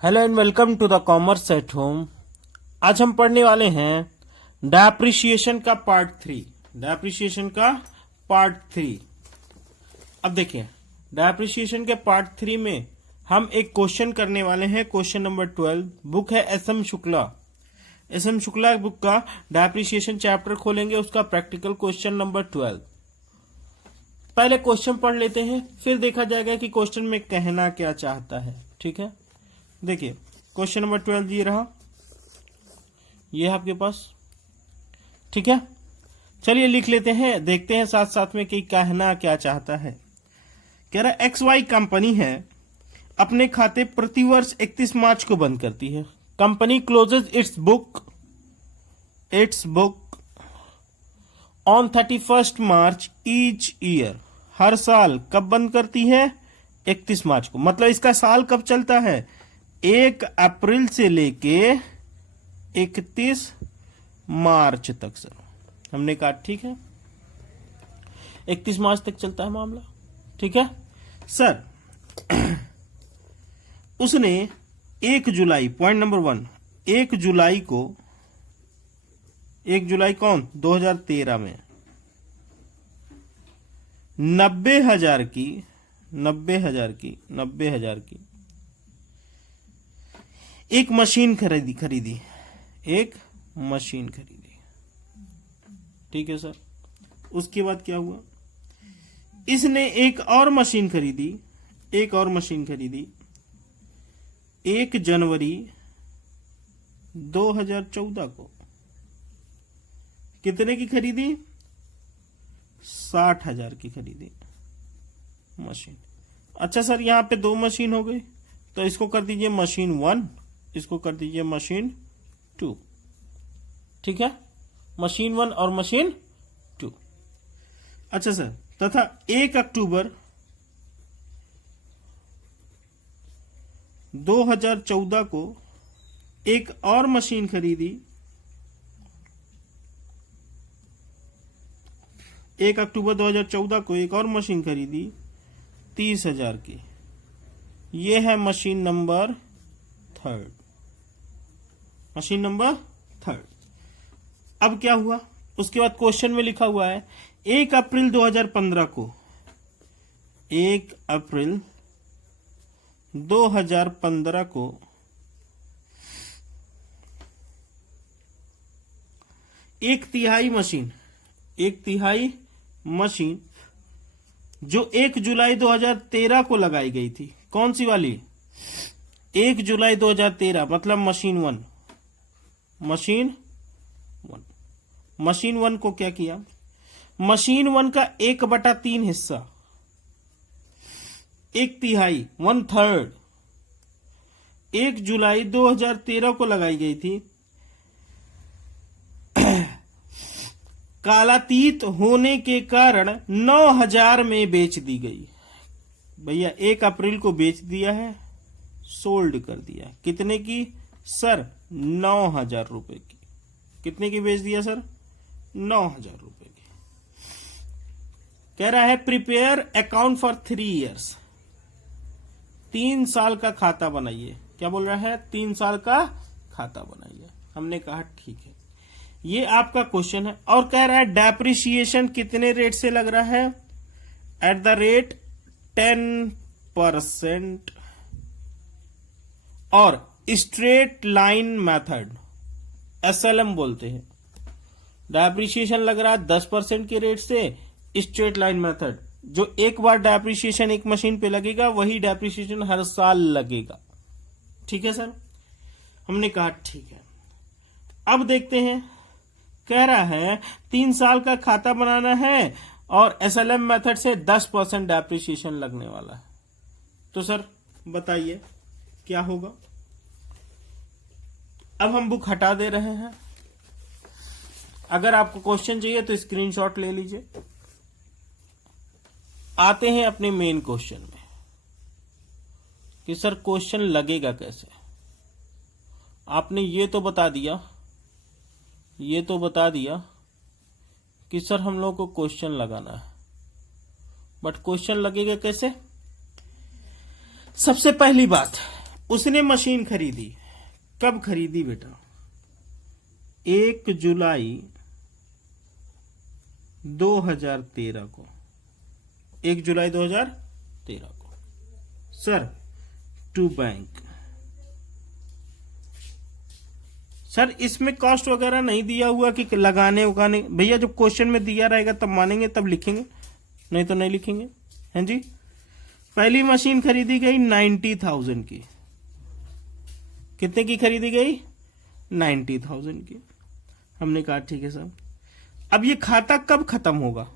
Hello and welcome to the commerce at home. आज हम पढ़ने वाले हैं डेप्रिसिएशन का पार्ट थ्री। अब देखिए, डेप्रिसिएशन के पार्ट थ्री में हम एक क्वेश्चन करने वाले हैं। क्वेश्चन नंबर 12, बुक है एस एम शुक्ला बुक का डेप्रिसिएशन चैप्टर खोलेंगे, उसका प्रैक्टिकल क्वेश्चन नंबर 12। पहले क्वेश्चन पढ़ लेते हैं, फिर देखा जाएगा कि क्वेश्चन में कहना क्या चाहता है। ठीक है, देखिए क्वेश्चन नंबर 12 ये रहा, ये है आपके पास। ठीक है, चलिए लिख लेते हैं, देखते हैं साथ साथ में कि कहना क्या चाहता है। कह रहा XY कंपनी है, अपने खाते प्रतिवर्ष 31 मार्च को बंद करती है। Company closes its book on 31 March each year. हर साल कब बंद करती है? 31 मार्च को। मतलब इसका साल कब चलता है? 1 अप्रैल से लेके 31 मार्च तक। सर हमने कहा ठीक है, 31 मार्च तक चलता है मामला। ठीक है सर। उसने 1 जुलाई, पॉइंट नंबर 1, 1 जुलाई को, 1 जुलाई कौन? 2013 में 90,000 की एक मशीन खरीदी। ठीक है सर। उसके बाद क्या हुआ? इसने एक और मशीन खरीदी 1 जनवरी 2014 को। कितने की खरीदी? 60,000 की खरीदी मशीन। अच्छा सर, यहां पे 2 मशीन हो गई, तो इसको कर दीजिए मशीन 1, इसको कर दीजिए मशीन 2। ठीक है, मशीन 1 और मशीन 2। अच्छा सर, तथा 1 अक्टूबर 2014 को एक और मशीन खरीदी। 1 अक्टूबर 2014 को एक और मशीन खरीदी 30,000 की। यह है मशीन नंबर 3। अब क्या हुआ? उसके बाद क्वेश्चन में लिखा हुआ है 1 अप्रैल 2015 को, 1 अप्रैल 2015 को 1/3 मशीन जो 1 जुलाई 2013 को लगाई गई थी। कौन सी वाली? 1 जुलाई 2013, मतलब मशीन 1। मशीन 1 को क्या किया? मशीन 1 का 1/3 हिस्सा, 1/3, 1/3, 1 जुलाई 2013 को लगाई गई थी। कालातीत होने के कारण 9,000 में बेच दी गई। भैया 1 अप्रैल को बेच दिया है, सोल्ड कर दिया। कितने की सर? 9,000 रुपए की। कितने की बेच दिया सर? 9,000 रुपए की। कह रहा है प्रिपेयर अकाउंट फॉर 3 ईयर्स। 3 साल का खाता बनाइए। क्या बोल रहा है? 3 साल का खाता बनाइए। हमने कहा ठीक है। ये आपका क्वेश्चन है, और कह रहा है डेप्रिसिएशन कितने रेट से लग रहा है? एट द रेट 10% और स्ट्रेट लाइन मेथड, SLM बोलते हैं। डेप्रिसिएशन लग रहा है 10% के रेट से, स्ट्रेट लाइन मेथड। जो एक बार डेप्रिसिएशन एक मशीन पे लगेगा, वही डेप्रिसिएशन हर साल लगेगा। ठीक है सर, हमने कहा ठीक है। अब देखते हैं, कह रहा है 3 साल का खाता बनाना है और SLM मेथड से 10% डेप्रिसिएशन लगने वाला है। तो सर बताइए क्या होगा? अब हम बुक हटा दे रहे हैं। अगर आपको क्वेश्चन चाहिए तो स्क्रीनशॉट ले लीजिए। आते हैं अपने मेन क्वेश्चन में कि सर क्वेश्चन लगेगा कैसे। आपने ये तो बता दिया कि सर हम लोग को क्वेश्चन लगाना है, बट क्वेश्चन लगेगा कैसे? सबसे पहली बात, उसने मशीन खरीदी, कब खरीदी बेटा? 1 जुलाई 2013 को, 1 जुलाई 2013 को। सर टू बैंक, सर इसमें कॉस्ट वगैरह नहीं दिया हुआ कि लगाने उगाने, भैया जब क्वेश्चन में दिया रहेगा तब मानेंगे, तब लिखेंगे, नहीं तो नहीं लिखेंगे, हैं जी। पहली मशीन खरीदी गई 90,000 की। कितने की खरीदी गई? 90,000 की। हमने कहा ठीक है साहब। अब ये खाता कब खत्म होगा?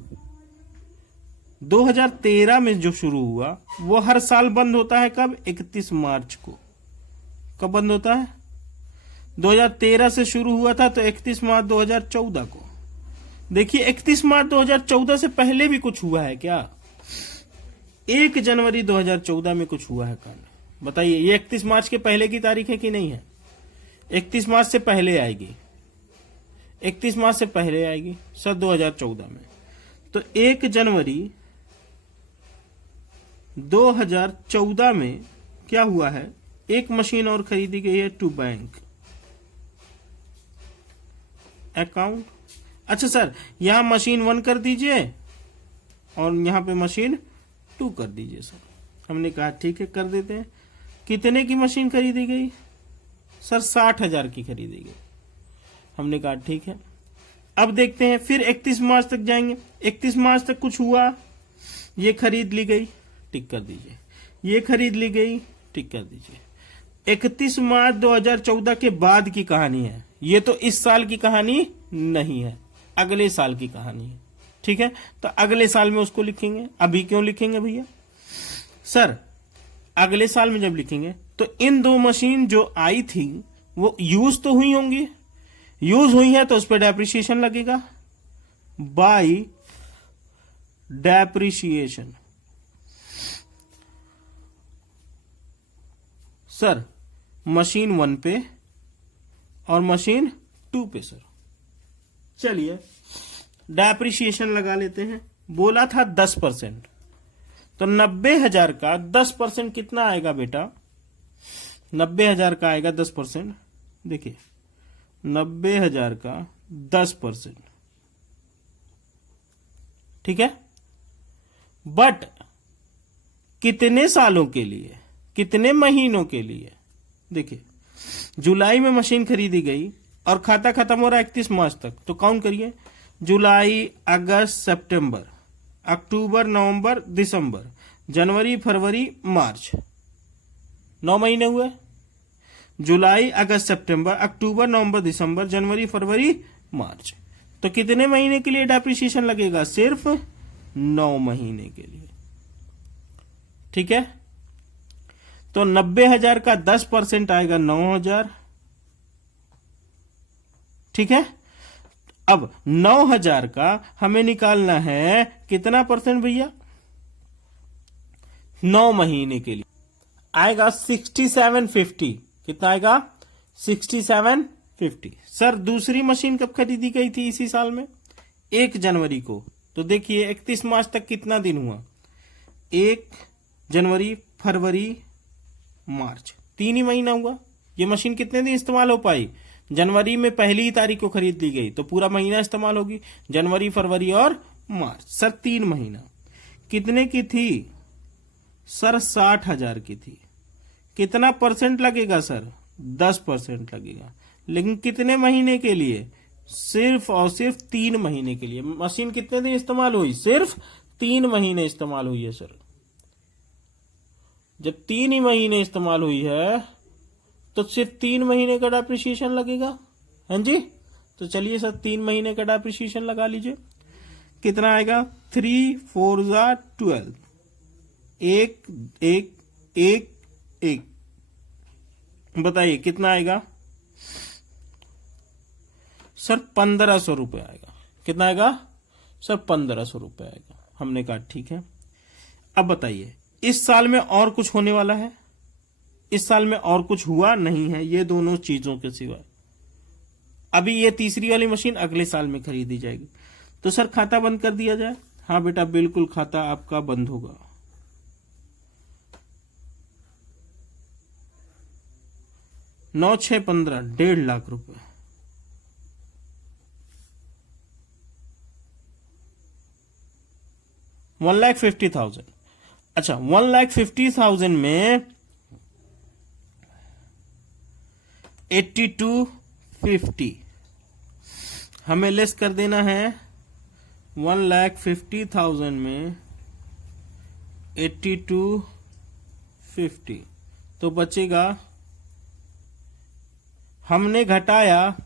2013 में जो शुरू हुआ वो हर साल बंद होता है कब? 31 मार्च को। कब बंद होता है? 2013 से शुरू हुआ था तो 31 मार्च 2014 को। देखिए 31 मार्च 2014 से पहले भी कुछ हुआ है क्या? 1 जनवरी 2014 में कुछ हुआ है कांड, बताइए। ये 31 मार्च के पहले की तारीख है कि नहीं है? 31 मार्च से पहले आएगी, 31 मार्च से पहले आएगी सर 2014 में। तो 1 जनवरी 2014 में क्या हुआ है? एक मशीन और खरीदी गई है टू बैंक अकाउंट। अच्छा सर यहां मशीन 1 कर दीजिए और यहां पे मशीन 2 कर दीजिए सर। हमने कहा ठीक है कर देते हैं। कितने की मशीन खरीदी गई? सर 60,000 की खरीदी गई। हमने कहा ठीक है। अब देखते हैं फिर 31 मार्च तक जाएंगे। 31 मार्च तक कुछ हुआ, ये खरीद ली गई, टिक कर दीजिए। ये खरीद ली गई, टिक कर दीजिए। 31 मार्च 2014 के बाद की कहानी है ये, तो इस साल की कहानी नहीं है, अगले साल की कहानी है। ठीक है, तो अगले साल में उसको लिखेंगे। अभी क्यों लिखेंगे भैया? सर अगले साल में जब लिखेंगे तो इन 2 मशीन जो आई थी वो यूज तो हुई होंगी, यूज हुई है तो उस पर डेप्रिसिएशन लगेगा बाय डेप्रिसिएशन। सर मशीन 1 पे और मशीन 2 पे सर। चलिए डेप्रिसिएशन लगा लेते हैं। बोला था 10%, तो 90,000 का 10% कितना आएगा बेटा? 90,000 का आएगा 10%। देखिए 90,000 का 10%, ठीक है। बट कितने सालों के लिए, कितने महीनों के लिए? देखिए जुलाई में मशीन खरीदी गई और खाता खत्म हो रहा है 31 मार्च तक, तो काउंट करिए। जुलाई, अगस्त, सितंबर, अक्टूबर, नवंबर, दिसंबर, जनवरी, फरवरी, मार्च, 9 महीने हुए। जुलाई, अगस्त, सितंबर, अक्टूबर, नवंबर, दिसंबर, जनवरी, फरवरी, मार्च। तो कितने महीने के लिए डेप्रिसिएशन लगेगा? सिर्फ 9 महीने के लिए। ठीक है, तो 90,000 का 10% आएगा 9,000। ठीक है, अब 9,000 का हमें निकालना है कितना परसेंट भैया? 9 महीने के लिए आएगा 6750। कितना आएगा? 6750। सर दूसरी मशीन कब खरीदी गई थी इसी साल में? 1 जनवरी को। तो देखिए 31 मार्च तक कितना दिन हुआ? 1 जनवरी, फरवरी, मार्च, 3 ही महीना हुआ। ये मशीन कितने दिन इस्तेमाल हो पाई? जनवरी में पहली तारीख को खरीद ली गई तो पूरा महीना इस्तेमाल होगी, जनवरी, फरवरी और मार्च। सर 3 महीना। कितने की थी? सर 60,000 की थी। कितना परसेंट लगेगा सर? 10% लगेगा। लेकिन कितने महीने के लिए? सिर्फ और सिर्फ 3 महीने के लिए। मशीन कितने दिन इस्तेमाल हुई? सिर्फ 3 महीने इस्तेमाल हुई है सर। जब 3 ही महीने इस्तेमाल हुई है तो सिर्फ 3 महीने का डेप्रिसिएशन लगेगा। हाँ जी, तो चलिए सर 3 महीने का डेप्रिसिएशन लगा लीजिए। कितना आएगा? 3 4 12। 1 1 1 1। बताइए कितना आएगा? सर 1,500 रुपये आएगा। कितना आएगा? सर 1,500 रुपये आएगा। हमने कहा ठीक है। अब बताइए इस साल में और कुछ होने वाला है? इस साल में और कुछ हुआ नहीं है, ये दोनों चीजों के सिवाय। अभी ये तीसरी वाली मशीन अगले साल में खरीदी जाएगी। तो सर खाता बंद कर दिया जाए? हाँ बेटा बिल्कुल, खाता आपका बंद होगा। 9 6 15, 1.5 लाख रुपए। $1,50,000। अच्छा, 1,50,000 में 8250 हमें लेस कर देना है। 1,50,000 में 8250 तो बचेगा, हमने घटाया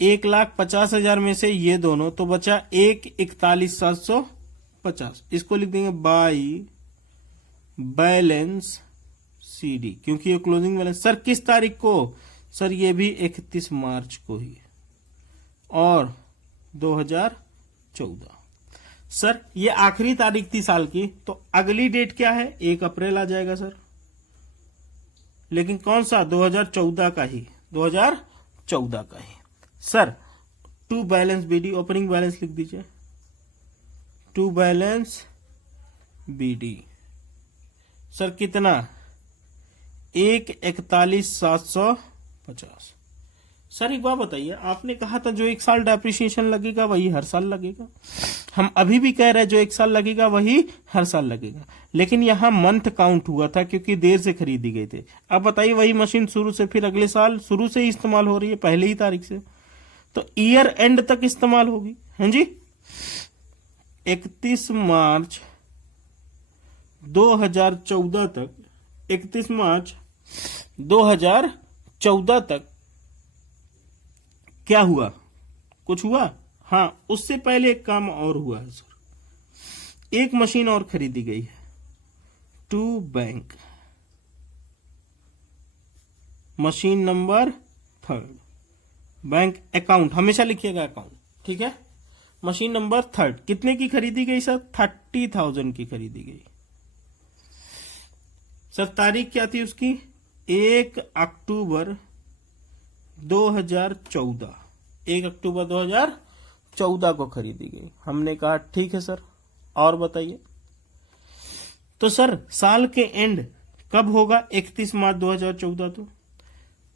1,50,000 में से ये दोनों, तो बचा 1,41,750। इसको लिख देंगे बाई बैलेंस CD, क्योंकि ये क्लोजिंग बैलेंस। सर किस तारीख को? सर ये भी 31 मार्च को ही और 2014। सर ये आखिरी तारीख थी साल की, तो अगली डेट क्या है? 1 अप्रैल आ जाएगा सर। लेकिन कौन सा? 2014 का ही, 2014 का ही। Sir to balance BD, opening balance लिख दीजिए, टू बैलेंस BD। सर कितना? 1,41,750। सर एक बात बताइए, आपने कहा था जो 1 साल डेप्रिसिएशन लगेगा वही हर साल लगेगा। हम अभी भी कह रहे हैं जो 1 साल लगेगा वही हर साल लगेगा, लेकिन यहां मंथ काउंट हुआ था क्योंकि देर से खरीदी गई थी। अब बताइए वही मशीन शुरू से फिर अगले साल शुरू से ही इस्तेमाल हो रही है, पहले ही तारीख से, तो ईयर एंड तक इस्तेमाल होगी। हैं जी, 31 मार्च 2014 तक, 31 मार्च 2014 तक क्या हुआ? कुछ हुआ? हाँ, उससे पहले एक काम और हुआ है सर, एक मशीन और खरीदी गई है, to bank, machine number 3, bank account हमेशा लिखिएगा अकाउंट, ठीक है। मशीन नंबर 3 कितने की खरीदी गई सर? 30,000 की खरीदी गई। सर तारीख क्या थी उसकी? 1 अक्टूबर 2014, 1 अक्टूबर 2014 को खरीदी गई। हमने कहा ठीक है सर, और बताइए। तो सर साल के एंड कब होगा? 31 मार्च 2014। तो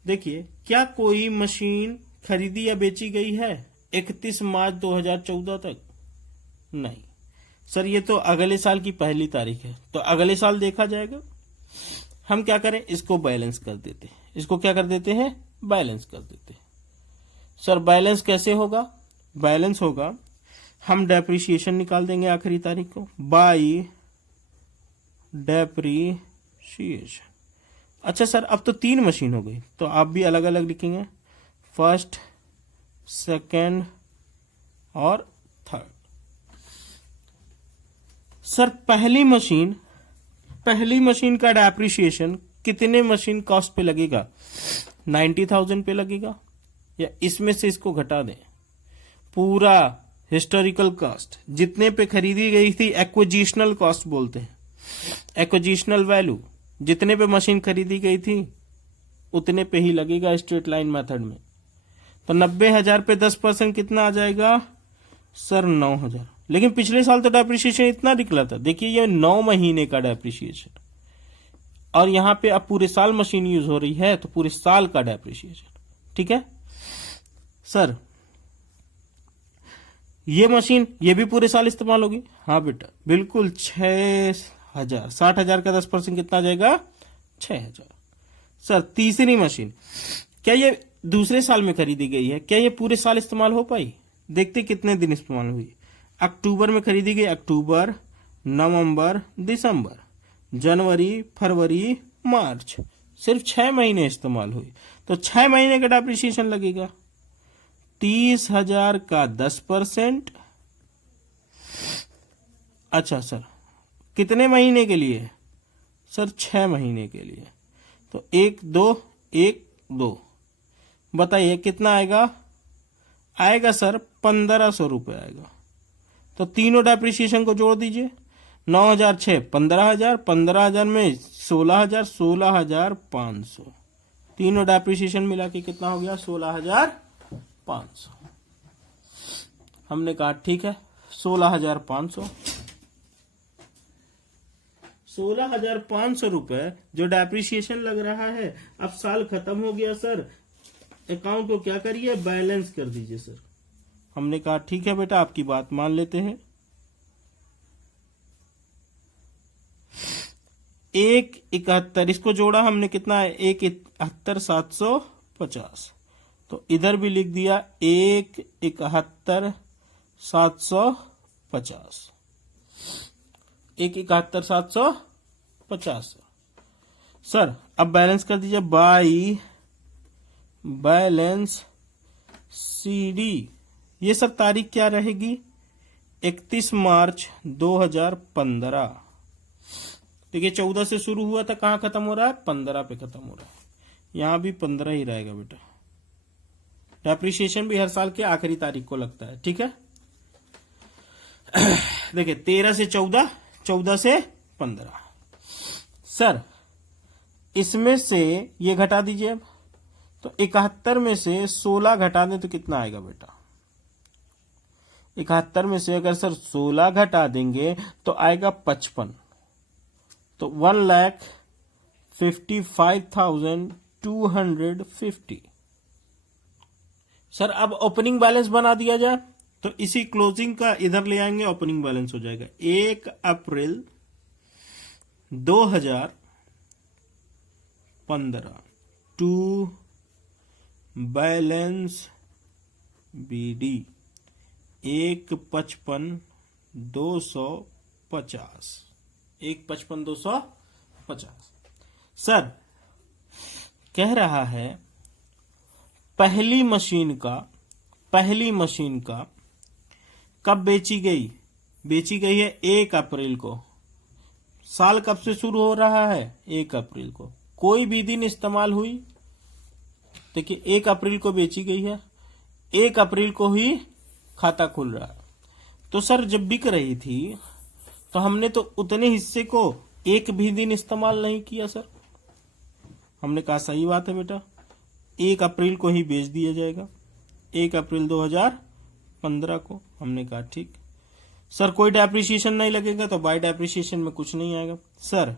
देखिए, क्या कोई मशीन खरीदी या बेची गई है 31 मार्च 2014 तक? नहीं सर, ये तो अगले साल की पहली तारीख है, तो अगले साल देखा जाएगा। हम क्या करें, इसको बैलेंस कर देते हैं। इसको क्या कर देते हैं? बैलेंस कर देते हैं। सर बैलेंस कैसे होगा? बैलेंस होगा, हम डेप्रिसिएशन निकाल देंगे आखिरी तारीख को, बाई डेप्रिसिएशन। अच्छा सर, अब तो 3 मशीन हो गई, तो आप भी अलग अलग लिखेंगे, फर्स्ट, सेकेंड और 3rd। सर पहली मशीन का डेप्रिसिएशन कितने मशीन कॉस्ट पे लगेगा? 90,000 पे लगेगा, या इसमें से इसको घटा दें, पूरा हिस्टोरिकल कॉस्ट जितने पे खरीदी गई थी, एक्विजिशनल कॉस्ट बोलते हैं, एक्विजिशनल वैल्यू, जितने पे मशीन खरीदी गई थी उतने पे ही लगेगा स्ट्रेट लाइन मेथड में। तो 90,000 पे 10% कितना आ जाएगा सर? 9,000। लेकिन पिछले साल तो डेप्रिसिएशन इतना निकला था, देखिए ये 9 महीने का डेप्रिसिएशन, और यहां पे अब पूरे साल मशीन यूज हो रही है, तो पूरे साल का डेप्रिसिएशन, ठीक है सर। ये मशीन ये भी पूरे साल इस्तेमाल होगी? हाँ बेटा बिल्कुल, 6,000, 60,000 का 10% कितना आ जाएगा? 6,000। सर तीसरी मशीन, क्या ये दूसरे साल में खरीदी गई है, क्या ये पूरे साल इस्तेमाल हो पाई? देखते कितने दिन इस्तेमाल हुई। अक्टूबर में खरीदी गई, अक्टूबर, नवंबर, दिसंबर, जनवरी, फरवरी, मार्च, सिर्फ 6 महीने इस्तेमाल हुई, तो 6 महीने का डेप्रिसिएशन लगेगा। 30,000 का 10%। अच्छा सर कितने महीने के लिए? सर 6 महीने के लिए, तो 1 2 1 2, बताइए कितना आएगा? आएगा सर 1,500 रुपये आएगा। तो तीनों डेप्रिसिएशन को जोड़ दीजिए, 9,000 6 15,000, 15,000 में 16,000, 16,500, तीनों डेप्रिसिएशन मिला के कितना हो गया? 16,500। हमने कहा ठीक है, 16,500, 16,500 रुपए जो डेप्रिसिएशन लग रहा है। अब साल खत्म हो गया सर, अकाउंट को क्या करिए, बैलेंस कर दीजिए सर। हमने कहा ठीक है बेटा, आपकी बात मान लेते हैं। 171 इसको जोड़ा हमने, कितना है, 171,750। तो इधर भी लिख दिया 171,750, 171,750। सर अब बैलेंस कर दीजिए, बाई बैलेंस CD। ये सर तारीख क्या रहेगी, 31 मार्च 2015। देखिए 14 से शुरू हुआ था, कहां खत्म हो रहा है, 15 पे खत्म हो रहा है। यहां भी 15 ही रहेगा बेटा। डेप्रिसिएशन भी हर साल के आखिरी तारीख को लगता है, ठीक है। देखिए 13 से 14, 14 से 15। सर इसमें से ये घटा दीजिए, तो 71 में से 16 घटा दें तो कितना आएगा बेटा, 71 में से अगर सर 16 घटा देंगे तो आएगा 55, तो 1,55,250। सर अब ओपनिंग बैलेंस बना दिया जाए, तो इसी क्लोजिंग का इधर ले आएंगे, ओपनिंग बैलेंस हो जाएगा 1 अप्रैल 2015 टू बैलेंस BD 1,55,250, 1,55,250। सर कह रहा है पहली मशीन का कब बेची गई है 1 अप्रैल को। साल कब से शुरू हो रहा है, 1 अप्रैल को। कोई भी दिन इस्तेमाल हुई, देखिए 1 अप्रैल को बेची गई है, 1 अप्रैल को ही खाता खुल रहा है। तो सर जब बिक रही थी तो हमने तो उतने हिस्से को एक भी दिन इस्तेमाल नहीं किया सर। हमने कहा सही बात है बेटा, 1 अप्रैल को ही बेच दिया जाएगा, 1 अप्रैल 2015 को। हमने कहा ठीक। सर कोई डेप्रिसिएशन नहीं लगेगा, तो बाय डेप्रिसिएशन में कुछ नहीं आएगा। सर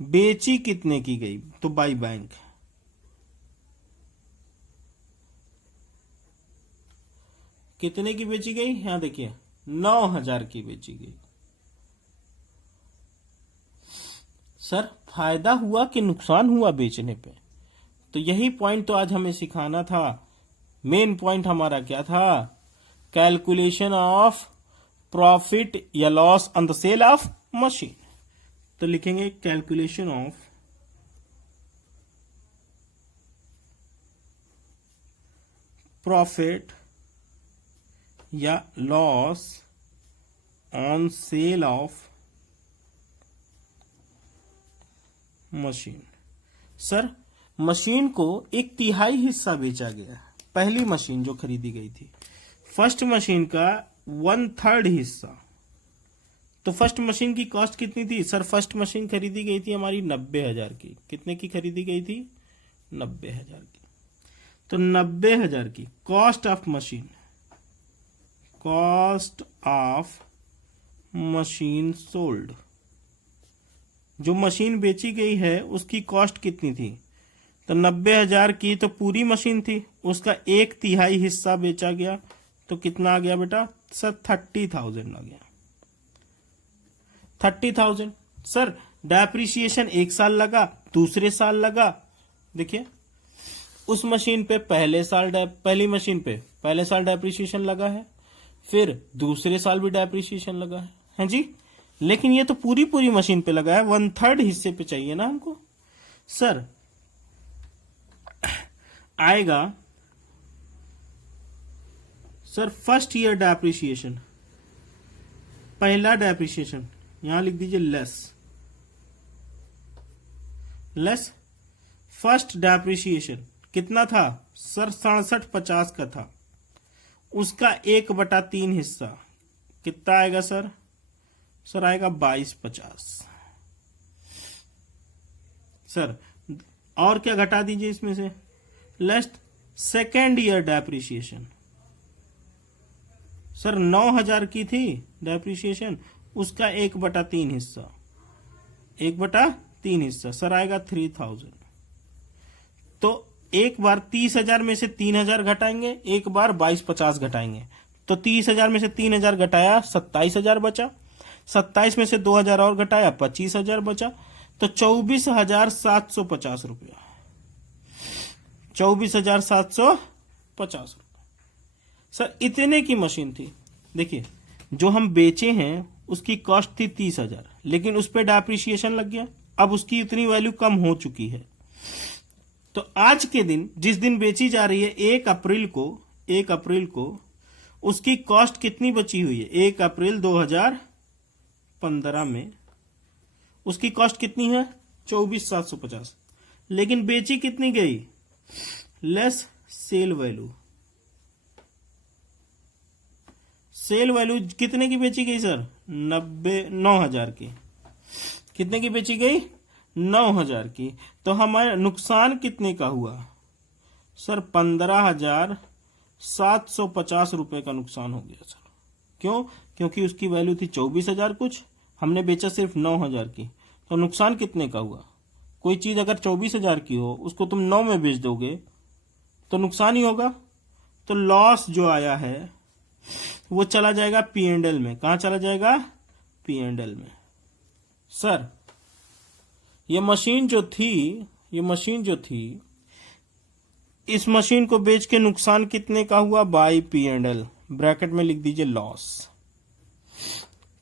बेची कितने की गई, तो बाय बैंक। कितने की बेची गई, यहां देखिए 9,000 की बेची गई। सर फायदा हुआ कि नुकसान हुआ बेचने पे, तो यही पॉइंट तो आज हमें सिखाना था। मेन पॉइंट हमारा क्या था, कैलकुलेशन ऑफ प्रॉफिट या loss on the sale of machine. तो लिखेंगे कैलकुलेशन ऑफ प्रॉफिट या loss on sale of machine. Sir machine को 1/3 हिस्सा बेचा गया, पहली मशीन जो खरीदी गई थी। फर्स्ट मशीन का 1/3 हिस्सा। तो फर्स्ट मशीन की कॉस्ट कितनी थी सर, फर्स्ट मशीन खरीदी गई थी हमारी 90,000 की। कितने की खरीदी गई थी, 90,000 की। तो 90,000 की cost of machine, cost of machine sold, जो मशीन बेची गई है उसकी कॉस्ट कितनी थी, तो 90,000 की तो पूरी मशीन थी, उसका 1/3 हिस्सा बेचा गया, तो कितना आ गया बेटा सर, 30,000 आ गया, 30,000। सर डेप्रिसिएशन 1 साल लगा, दूसरे साल लगा, देखिए उस मशीन पे पहली मशीन पे पहले साल डेप्रिसिएशन लगा है, फिर दूसरे साल भी डेप्रिसिएशन लगा है जी। लेकिन ये तो पूरी मशीन पे लगा है, 1/3 हिस्से पे चाहिए ना हमको। सर आएगा सर फर्स्ट ईयर डेप्रिसिएशन, पहला डेप्रिसिएशन यहां लिख दीजिए लेस फर्स्ट डेप्रिसिएशन कितना था सर, 6750 का था, उसका 1/3 हिस्सा कितना आएगा सर, आएगा 2250। सर और क्या घटा दीजिए इसमें से, लेस्ट सेकेंड ईयर डेप्रिसिएशन। सर 9,000 की थी डेप्रिसिएशन, उसका 1/3 हिस्सा, 1/3 हिस्सा सर आएगा 3000। तो एक बार 30,000 में से 3,000 घटाएंगे, एक बार 2250 घटाएंगे। तो 30,000 में से 3,000 घटाया 27,000 बचा, 27 में से 2,000 और घटाया 25,000 बचा। तो 24,750 रुपया, 24,750 रुपया सर इतने की मशीन थी। देखिए जो हम बेचे हैं उसकी कॉस्ट थी 30,000, लेकिन उस पर डेप्रिसिएशन लग गया, अब उसकी इतनी वैल्यू कम हो चुकी है। तो आज के दिन जिस दिन बेची जा रही है 1 अप्रैल को उसकी कॉस्ट कितनी बची हुई है? 1 अप्रैल 2015 में उसकी कॉस्ट कितनी है? 24,750, लेकिन बेची कितनी गई? Less sale value. Sale value कितने की बेची गई सर? 9,000 की। कितने की बेची गई? 9,000 की। तो हमारा नुकसान कितने का हुआ सर? 15,750 रुपए का नुकसान हो गया सर। क्यों? क्योंकि उसकी वैल्यू थी 24,000 कुछ, हमने बेचा सिर्फ 9,000 की। तो नुकसान कितने का हुआ? कोई चीज अगर 24,000 की हो उसको तुम 9 में बेच दोगे तो नुकसान ही होगा। तो लॉस जो आया है वो चला जाएगा P&L में। कहां चला जाएगा? P&L में। सर ये मशीन जो थी इस मशीन को बेच के नुकसान कितने का हुआ? बाय P&L, ब्रैकेट में लिख दीजिए लॉस।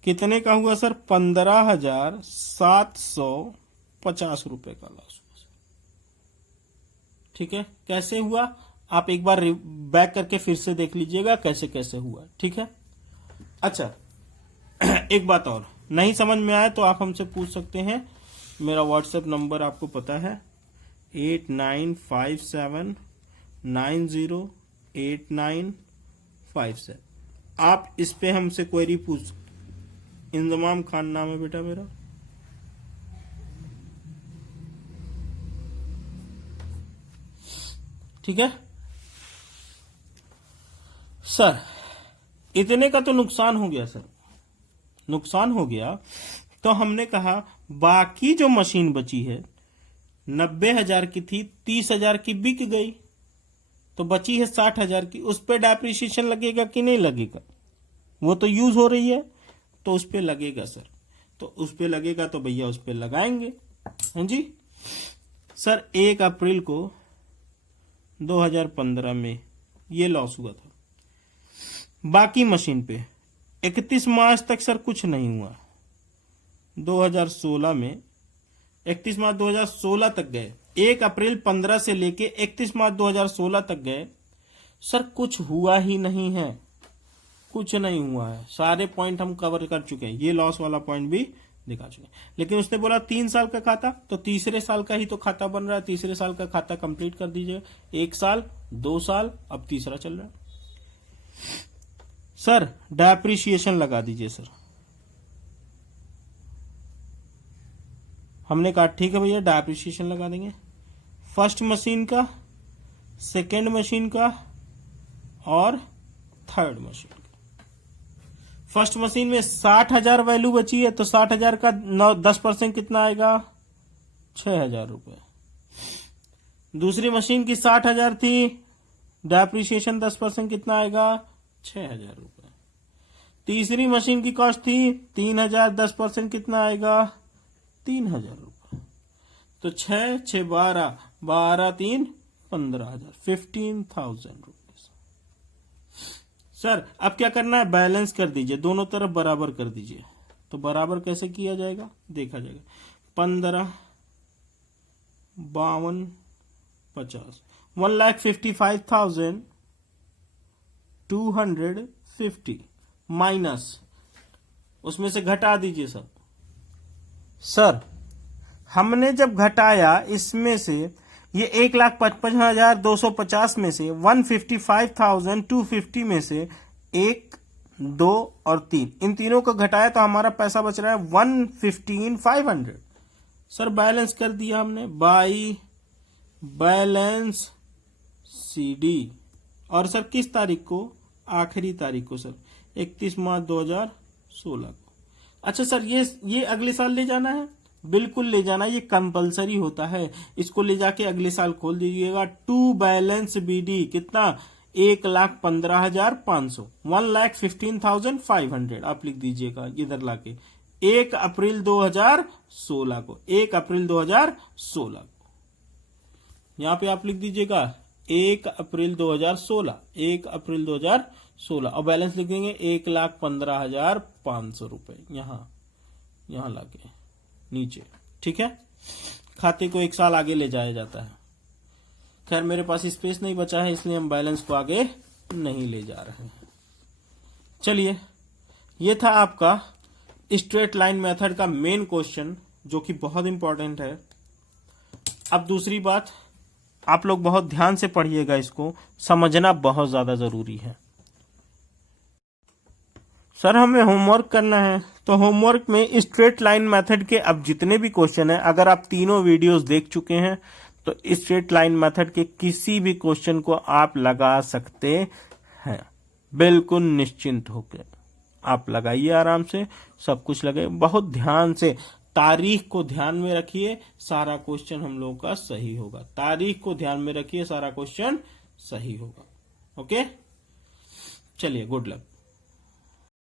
कितने का हुआ सर? 15,750 रुपए का लॉस हुआ। ठीक है, कैसे हुआ आप एक बार बैक करके फिर से देख लीजिएगा कैसे कैसे हुआ। ठीक है, अच्छा एक बात और, नहीं समझ में आए तो आप हमसे पूछ सकते हैं। मेरा व्हाट्सएप नंबर आपको पता है 8957908957। आप इस पे हमसे क्वेरी पूछ। इंजमाम खान नाम है बेटा मेरा। ठीक है सर, इतने का तो नुकसान हो गया सर, नुकसान हो गया। तो हमने कहा बाकी जो मशीन बची है 90,000 की थी, 30,000 की बिक गई, तो बची है 60,000 की। उस पर डेप्रिसिएशन लगेगा कि नहीं लगेगा? वो तो यूज हो रही है तो उस पर लगेगा सर। तो उस पर लगेगा तो भैया उस पर लगाएंगे। हाँ जी सर, 1 अप्रैल को 2015 में ये लॉस हुआ था। बाकी मशीन पे 31 मार्च तक सर कुछ नहीं हुआ। 2016 में 31 मार्च 2016 तक गए, 1 अप्रैल 15 से लेके 31 मार्च 2016 तक गए सर, कुछ हुआ ही नहीं है, कुछ नहीं हुआ है। सारे पॉइंट हम कवर कर चुके हैं, ये लॉस वाला पॉइंट भी दिखा चुके हैं। लेकिन उसने बोला 3 साल का खाता, तो तीसरे साल का ही तो खाता बन रहा है, तीसरे साल का खाता कंप्लीट कर दीजिए। 1 साल, 2 साल, अब तीसरा चल रहा है। सर डेप्रिसिएशन लगा दीजिए सर। हमने कहा ठीक है भैया डेप्रिसिएशन लगा देंगे। फर्स्ट मशीन का, सेकेंड मशीन का और थर्ड मशीन का। फर्स्ट मशीन में 60,000 वैल्यू बची है, तो 60,000 का 10% कितना आएगा? 6,000 रुपए। दूसरी मशीन की 60,000 थी, डेप्रिसिएशन 10% कितना आएगा? 6,000 रुपए। तीसरी मशीन की कॉस्ट थी 3,000, 10% कितना आएगा? 3,000 रुपए। तो 6, 6, 12, 12, 3, 15,000, 15,000 रुपीज। सर अब क्या करना है? बैलेंस कर दीजिए, दोनों तरफ बराबर कर दीजिए। तो बराबर कैसे किया जाएगा देखा जाएगा। 15, 52, 50, 1,55,250 माइनस उसमें से घटा दीजिए सब। सर हमने जब घटाया इसमें से ये 1,55,250 में से 155,250 में से 1, 2 और 3, इन तीनों को घटाया तो हमारा पैसा बच रहा है 115,500। सर बैलेंस कर दिया हमने बाई बैलेंस CD। और सर किस तारीख को? आखिरी तारीख को सर 31 मार्च 2016 को। अच्छा सर ये अगले साल ले जाना है, बिल्कुल ले जाना, ये कंपलसरी होता है। इसको ले जाके अगले साल खोल दीजिएगा। टू बैलेंस बीडी कितना, 1,15,500, 1,15,500 आप लिख दीजिएगा इधर लाके। 1 अप्रैल 2016 को, 1 अप्रैल 2016 को यहां पे आप लिख दीजिएगा 1 अप्रैल 2016, 1 अप्रैल 2016 और बैलेंस लिख देंगे 1,15,500 रुपए यहां लाके नीचे। ठीक है, खाते को एक साल आगे ले जाया जाता है। खैर मेरे पास स्पेस नहीं बचा है, इसलिए हम बैलेंस को आगे नहीं ले जा रहे हैं। चलिए, ये था आपका स्ट्रेट लाइन मेथड का मेन क्वेश्चन, जो कि बहुत इंपॉर्टेंट है। अब दूसरी बात, आप लोग बहुत ध्यान से पढ़िएगा, इसको समझना बहुत ज्यादा जरूरी है। सर हमें होमवर्क करना है, तो होमवर्क में स्ट्रेट लाइन मेथड के अब जितने भी क्वेश्चन हैं, अगर आप तीनों वीडियोस देख चुके हैं तो स्ट्रेट लाइन मेथड के किसी भी क्वेश्चन को आप लगा सकते हैं, बिल्कुल निश्चिंत होकर आप लगाइए, आराम से सब कुछ लगे। बहुत ध्यान से तारीख को ध्यान में रखिए, सारा क्वेश्चन हम लोगों का सही होगा। तारीख को ध्यान में रखिए, सारा क्वेश्चन सही होगा। ओके, चलिए, गुड लक।